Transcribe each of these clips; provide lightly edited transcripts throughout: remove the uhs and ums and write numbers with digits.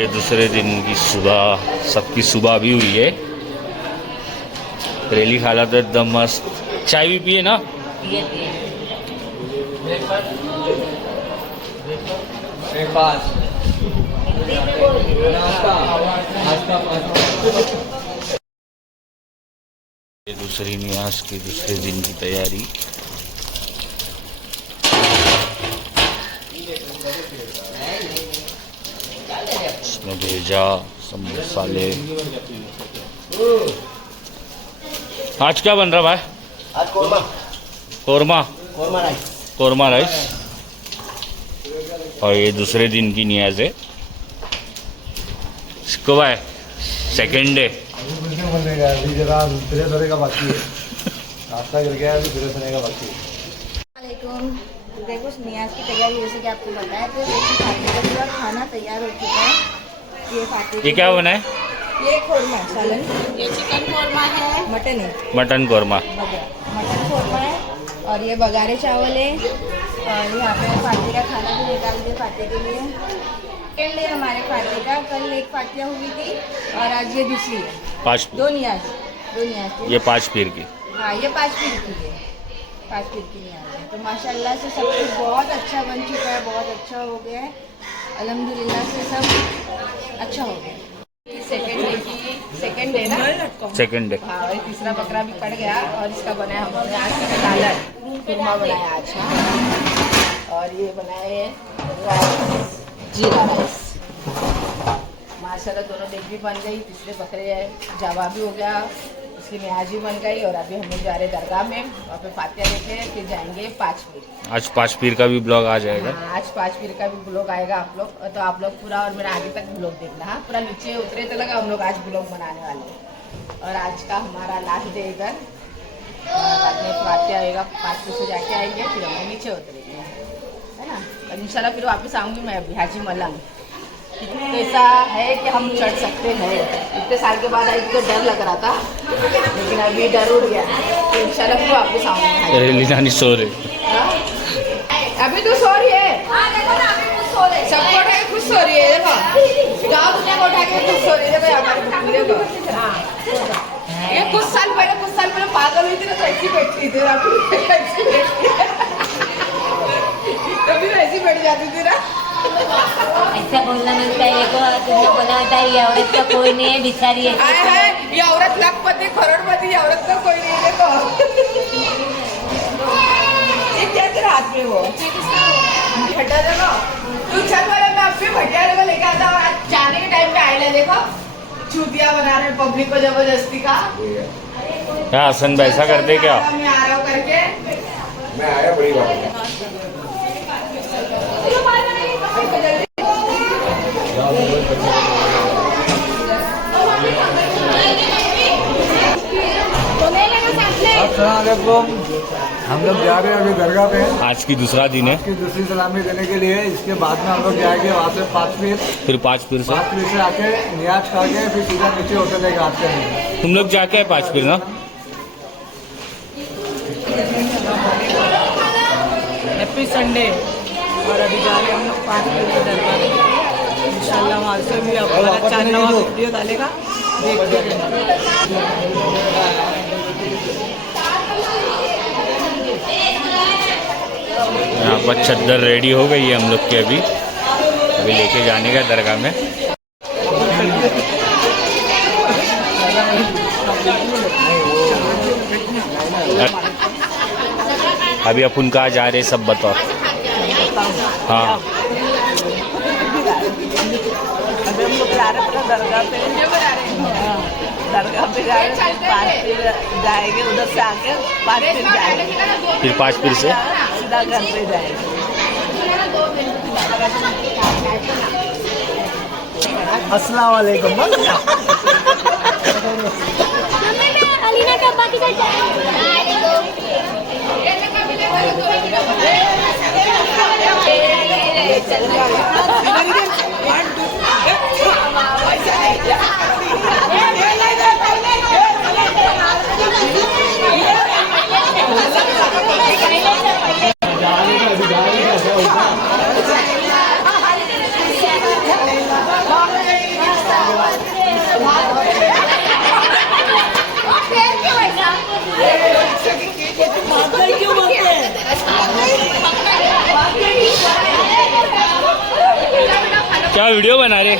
ये दूसरे दिन की सुबह, सबकी सुबह भी हुई है। रैली खाला तो एकदम मस्त। चाय भी पिए ना? ये दूसरी न्यास की दूसरे दिन की तैयारी। इसमें भेजा सब मसाले। आज क्या बन रहा भाई? आज कोरमा कोरमा कोरमा राइस। कोरमा राइस। और ये दूसरे दिन की न्याज है। इसको भाई सेकेंड डे बनेगा अभी, जरा फिरे धरे का बाकी है। नाश्ता कर गया, अभी फिरे धरे का बाकी है। वालेकुम। देखो नियाज की तैयारी जैसे कि आपको बताया, तो ये पूरा खाना तैयार हो चुका है। ये फातिहा, ये क्या बना है? ये खोरमा सालन, ये चिकन खोरमा है, मटन है, मटन कोरमा। मटन खोरमा है। और ये बघारे चावल है। और यहाँ पे फातिहा का खाना भी निकाल दिया फातिहा के लिए। सेकेंड डे हमारे फातिहा का, कल एक फातिहा हुई थी और आज ये दूसरी है। 5 दो नियाज ये 5 पीर की। हाँ, ये 5 पीर की है, 5 पीर की नियाज है। तो माशाल्लाह से सब कुछ बहुत अच्छा बन चुका है, बहुत अच्छा हो गया है। अल्हम्दुलिल्लाह से सब अच्छा हो गया। सेकेंड डे ना, सेकेंड डे। हाँ, और तीसरा बकरा भी पड़ गया और इसका बनाया हमने आज सालन खुरमा बनाया आज। हाँ, और ये बनाए राइस, जीरा राइस। माशाल्लाह दोनों डिश भी बन गई। तीसरे बकरे जावा भी हो गया, इसकी न्याज भी बन गई। और अभी हम लोग जा रहे दरगाह में, वहाँ पे फातिहा लेके फिर जाएंगे 5 पीर। आज 5 पीर का भी ब्लॉग आ जाएगा। हाँ, आज 5 पीर का भी ब्लॉग आएगा आप लोग, तो आप लोग पूरा और मेरा आगे तक ब्लॉग देखना। हाँ, पूरा नीचे उतरे तो लगा हम लोग आज ब्लॉग बनाने वाले हैं। और आज का हमारा लास्ट डे इधर, बाद में फातिहा आएगा, 5 पीर से जाके आएंगे, फिर हम नीचे उतरेंगे, है ना। और इंशाल्लाह फिर वापस आऊँगी मैं अभी हाजी मलंग। तो ऐसा है कि हम चढ़ सकते हैं। इतने साल के बाद आई तो डर लग रहा था, लेकिन अभी डर उड़ गया। तो इंशाल्लाह फिर वापस आऊँगी। लीना नहीं सो रही। अभी तो सो रही है। सबको उठा के खुश सो रही है। देखो गाँव दुनिया को उठा के खुश सो रही है। देखो हमारी बुकनी देखो। हाँ, ये कुछ साल पहले पागल हुई थी ना, तो ऐसी बैठती थी ना, कभी ऐसी बैठ जाती थी ना। ऐसा बोलना मिलता है। देखो तुमने बोला होता है ये औरत का कोई नहीं है, बिचारी है। ये औरत लाखपति करोड़पति, ये औरत का कोई नहीं है। देखो ये क्या तेरा हाथ में वो भट्टा, देखो तू छत वाले में अपने भटिया को लेके आता और आज जाने के टाइम पे आए। देखो चूतिया बना रहे पब्लिक को जबरदस्ती का। क्या हसन भाई ऐसा करते क्या? मैं आ रहा हूँ करके, मैं आया बड़ी बात है। हम लोग जा रहे हैं अभी दरगाह पे। आज की दूसरा दिन है। इसकी दूसरी सलामी देने के लिए, इसके बाद में हम लोग जाएंगे वहाँ से 5 पीर। फिर 5 पीर से 5 पीर से आके नियाज करके फिर सीधा नीचे होटल लेकर आते हैं। तुम लोग जाके है 5 पीर ना? Happy Sunday. और अभी जा रहे हैं हम लोग 5 पीर के दरबार में। इंशाल्लाह वहाँ से भी अपना अच्छा नवा वीडियो डालेगा, देखते रहना। यहाँ पर चद्दर रेडी हो गई है हम लोग की। अभी लेके जाने का दरगाह में। अभी अपन कहाँ जा रहे सब बताओ। हाँ, अभी हम लोग जा रहे हैं दरगाह पे। दरगाह पे जा रहे हैं, 5 पीर जाएंगे, उधर से आके 5 पीर जाएंगे, फिर 5 पीर से सीधा घर पे जाएंगे। अस्सलाम वालेकुम। अलीना का बाकी वीडियो बना रहे।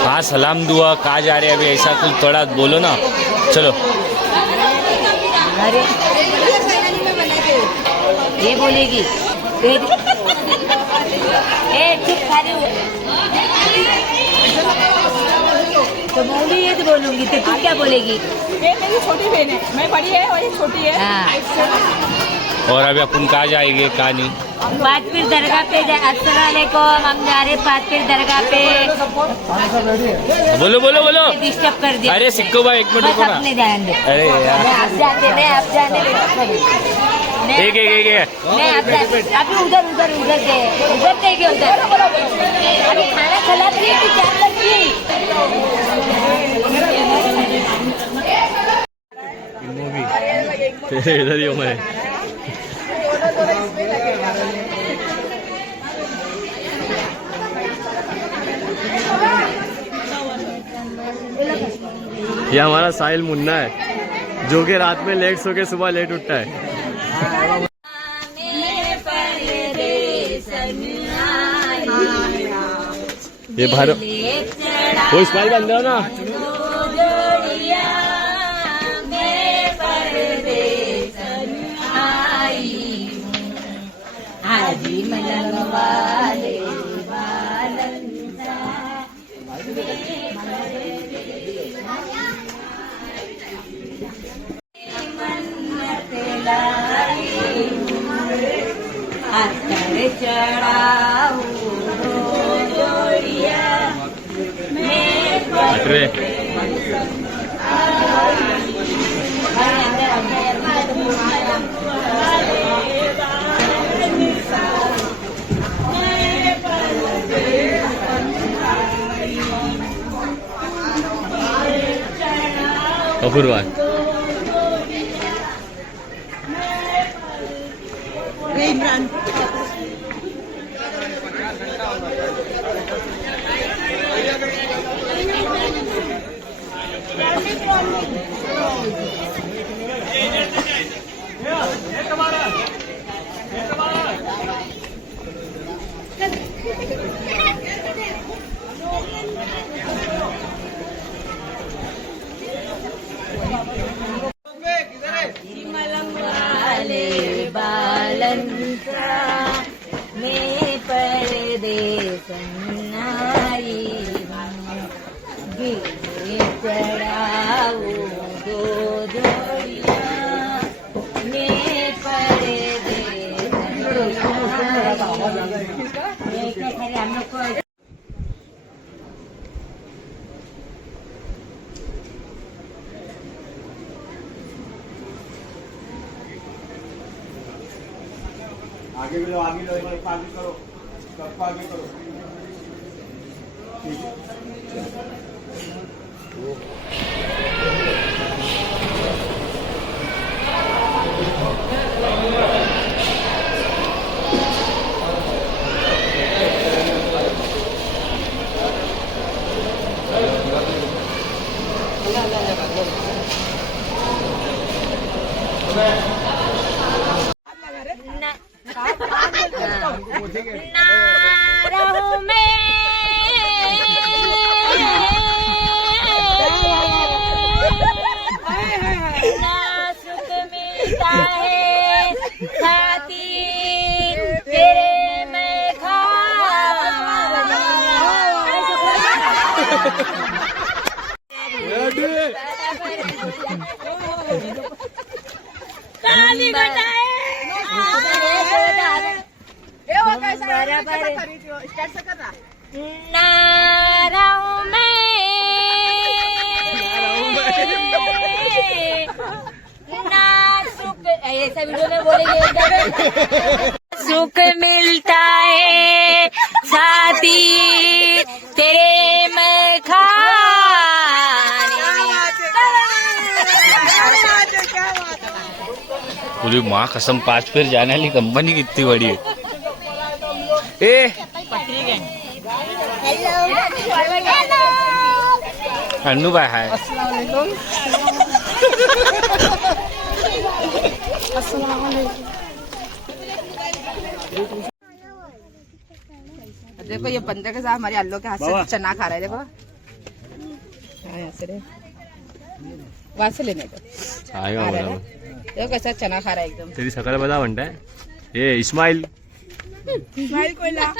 हाँ सलाम दुआ कहाँ जा रहे हैं अभी, ऐसा कुछ थोड़ा बोलो ना। चलो अरे ये बोलेगी चुप खाली तो बोली ये तो बोलूंगी तो तू क्या बोलेगी? ये मेरी छोटी बहन है, मैं बड़ी है और ये छोटी है। हाँ। और अभी अपन कहाँ जाएंगे कहाँ नहीं? पाँचपीर दरगाह पे अस्सलाम वालेकुम, हम जा रहे पाँचपीर दरगाह पे। खाना सब रेडी है। बोलो बोलो बोलो। डिस्टर्ब कर दिया। अरे सिक्को भाई एक मिनट बस रुको ना। अपने ध्यान दे। अरे यार आप जाते मैं आप जाने एक मैं आप जाते अभी उधर उधर उधर दे उधर अभी खाना खिला रही है क्या करती? इधर ही हूँ मैं। ये हमारा साहिल मुन्ना है जो कि रात में लेट सो के सुबह लेट उठता है। ये भारो वो स्माइल बंद हो ना। हाजी मलंग वाले चढ़ाऊ जोड़िया अरे अपूर्वा में परदेस नाई गिरे चढ़ाऊ दो जोड़िया में परदेस हम लोग को आगे भी लो, आगे लो, एक बार आगे करो, सबको आगे करो। ठीक है। ऐसा वीडियो में बोलेंगे सुख मिलता है साथी तेरे मैं पूरी माँ कसम 5 फिर जाने वाली कंपनी कितनी बड़ी है। ए अन्नू भाई है। देखो ये बंदर के साथ हमारे अल्लो के हाथ से चना खा रहा है। देखो हाँ, यहाँ से वहां से लेने को आएगा आ रहा है बोला। ना। देखो कैसा चना खा रहा है एकदम। तेरी शकल बता बनता है ये इस्माइल। इस्माइल कोयला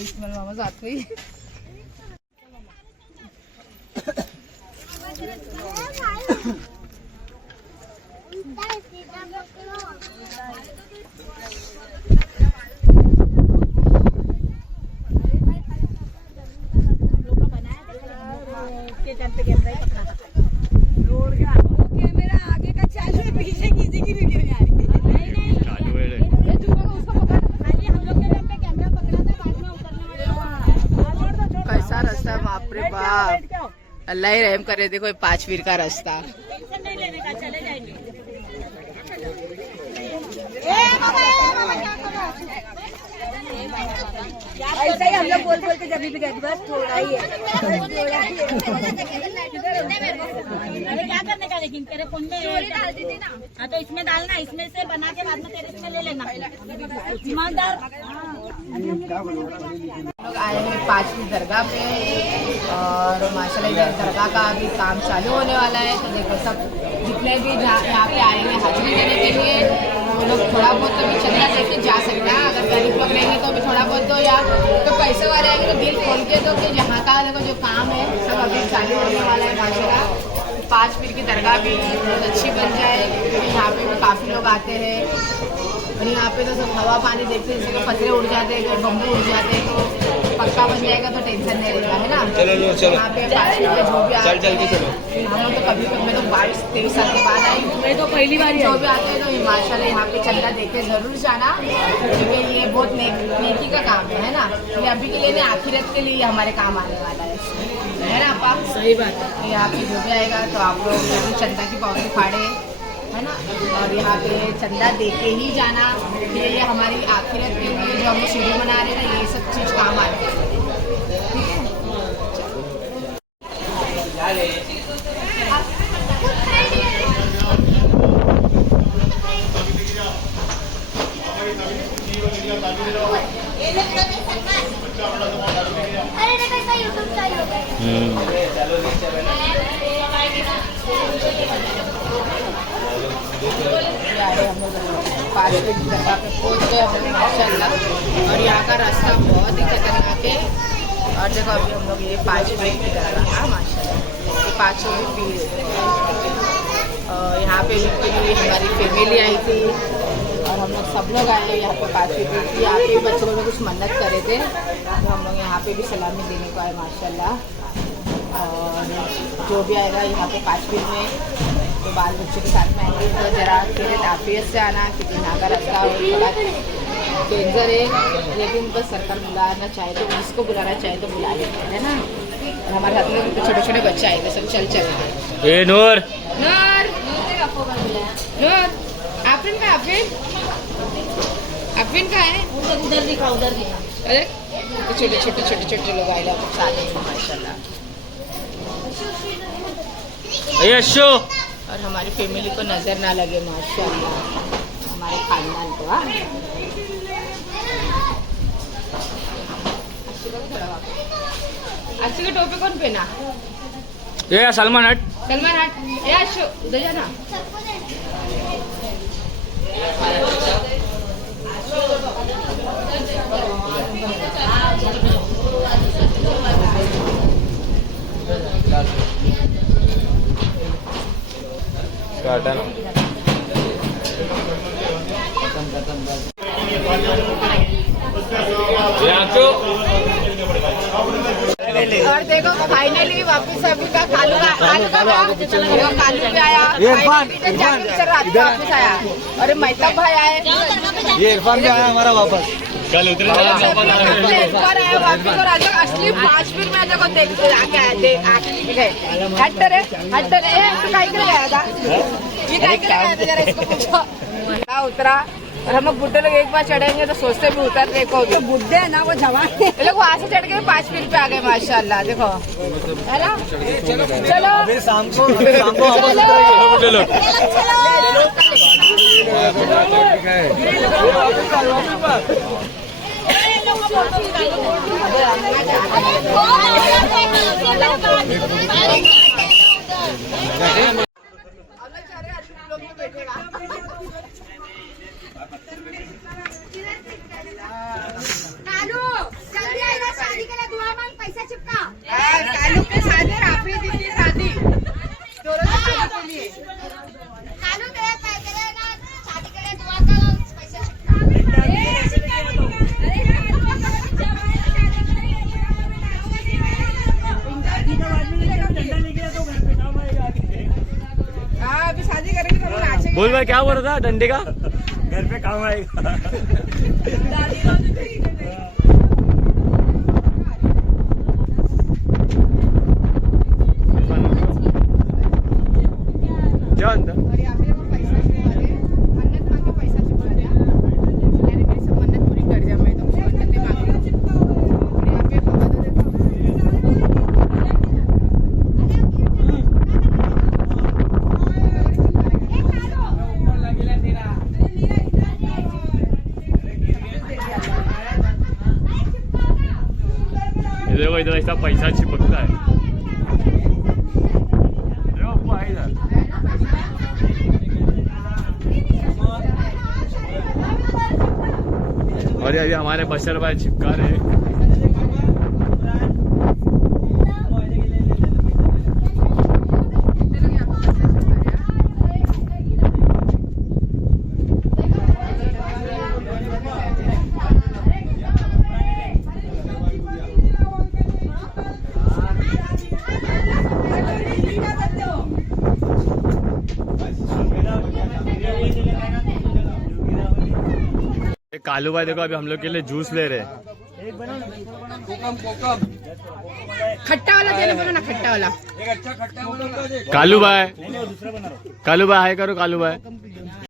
इस्माइल मामा साथ हुई। कैमरा आगे का चालू है, पीछे किसी की वीडियो नहीं आ रही। चालू है रे। हम लोग के टाइम पे कैमरा पकड़ा था, बाद में उतरने वाले। कैसा रास्ता बाप रे बाप, अल्लाह ही रहम करे। देखो ये 5 वीर का रास्ता। टेंशन नहीं लेने का, चले जाएंगे। ऐसा ही हम लोग बोल बोल के जब भी गए बस थोड़ा ही है। अरे क्या करने का, लेकिन तेरे फोन में डाल दी थी ना। हाँ तो इसमें डालना, इसमें से बना के बाद में तेरे इसमें ले लेना। ईमानदार लोग आए हैं 5वीं दरगाह पे और माशाल्लाह इधर दरगाह का अभी काम चालू होने वाला है। तो देखो सब जितने भी यहाँ पे आए हैं हाजिरी देने के लिए, वो लोग थोड़ा बहुत तो भी चंदा देके जा सकते हैं। अगर गरीब लोग रहेंगे तो भी थोड़ा बहुत दो, या तो पैसे वाले आएंगे तो दिल खोल के दो कि यहाँ का देखो जो काम है सब अभी चालू होने वाला है। माशाल्लाह 5 पीर की दरगाह भी बहुत अच्छी बन जाए, क्योंकि यहाँ पे भी काफ़ी लोग आते हैं। और यहाँ पे तो सब हवा पानी देखते हैं, जैसे कि पतरे उड़ जाते हैं, कोई बम्बू उड़ जाते हैं, तो पक्का बन जाएगा तो टेंशन नहीं रहेगा, है ना। चलो यहाँ पे 5 पीर के जो भी आते हैं, हम लोग तो कभी मैं तो 22-23 साल के बाद आई, मैं तो पहली बार जो भी आते हैं तो माशाल्लाह यहाँ पे चंदा देके जरूर जाना, क्योंकि ये बहुत नेकी का काम है ना। ये अभी के लिए नहीं, आखिरत के लिए हमारे काम आने वाला है ना आपा। सही बात है। यहाँ पे जो भी आएगा तो आप लोग जरूर चंदा की पौधे फाड़े, है ना। और यहाँ पे चंदा देके ही जाना, ये हमारी आखिरत के लिए जो हम सीढ़ी बना रहे हैं, ये सब चीज़ काम आने वाली है, ठीक है। हम लोग 5 फीट की जगह पे पहुँच गए हम लोग माशाल्लाह। और यहाँ का रास्ता बहुत ही खतरनाक है। और देखो अभी हम लोग ये 5 फीट की जगह है माशाल्लाह, ये 500 फीट यहाँ पे भी हमारी फैमिली आई थी और हम लोग सब लोग आए यहाँ पे 5 फीट की। यहाँ पे बच्चे लोग कुछ मन्नत करे थे तो हम लोग यहाँ पे भी सलामी देने को आए माशाल्लाह। और जो भी आएगा यहाँ पे 5 फीट में तो बाल बच्चों के साथ में आएंगे तो ज़रा खेत आफियत से आना, क्योंकि यहाँ का रास्ता थोड़ा डेंजर है। लेकिन बस सरकार बुलाना चाहे तो जिसको बुलाना चाहे तो बुला लेते हैं ना। और हमारे साथ में छोटे छोटे बच्चे आएंगे, सब चल के। ए नूर नूर नूर आफरीन का आफरीन का है, उधर दिखा, उधर दिखा। अरे छोटे लोग आए लोग साथ में माशाल्लाह। ए अशो और हमारी फैमिली को नज़र ना लगे माशाल्लाह, हमारे खानदान को। अच्छी का टोपी कौन पहना? ए सलमान हट। सलमान हट। ए अशो उधर जाना। और देखो फाइनली वापस अभी का कालू भी आया, वापस आया। और मेहताब भाई आए, ये इरफान भी आया हमारा वापस। कल उतरे एक बार आया वापस। और आज असली 5 फीट में देखो देख आके आए हट रे तू काहे के लिए आया था? ये काहे के लिए आया था, जरा इसको पूछो। उतरा और हम लोग बुड्ढे लोग एक बार चढ़ेंगे तो सोचते भी उतरने को भी। बुढ़े है ना वो जवान है। ये लोग वहाँ से चढ़ के 5 मिनट पे आ गए माशाल्लाह। देखो है ना। चलो अभी शाम को वापस चलो कालू जल्दी आएगा, शादी के लिए दुआ मांग, पैसा चिपका। कालू के शादी और आपकी दीदी शादी दोनों शादी के लिए। कालू तेरे ना शादी के लिए दुआ करो, पैसा हाँ अभी शादी करेंगे तो हम नाचेंगे। बोल भाई क्या बोल रहा था डंडे का? घर पे काम आएगा। क्या अंदर? और यहाँ पे वो पैसा चुका रहे, मन्नत मांग के पैसा चुका दिया। यानी मेरी सब मन्नत पूरी कर दिया, मैं तो कुछ मन्नत नहीं मांग रही। और यहाँ पे बाबा तो देखो ये देखो इधर ऐसा पैसा चिपकता है। देखो वो है इधर। और ये अभी हमारे बशर भाई चिपका रहे हैं। कालू भाई देखो अभी हम लोग के लिए जूस ले रहे हैं। खट्टा वाला देने बोलो ना, खट्टा वाला। कालू भाई हाय करो कालू भाई।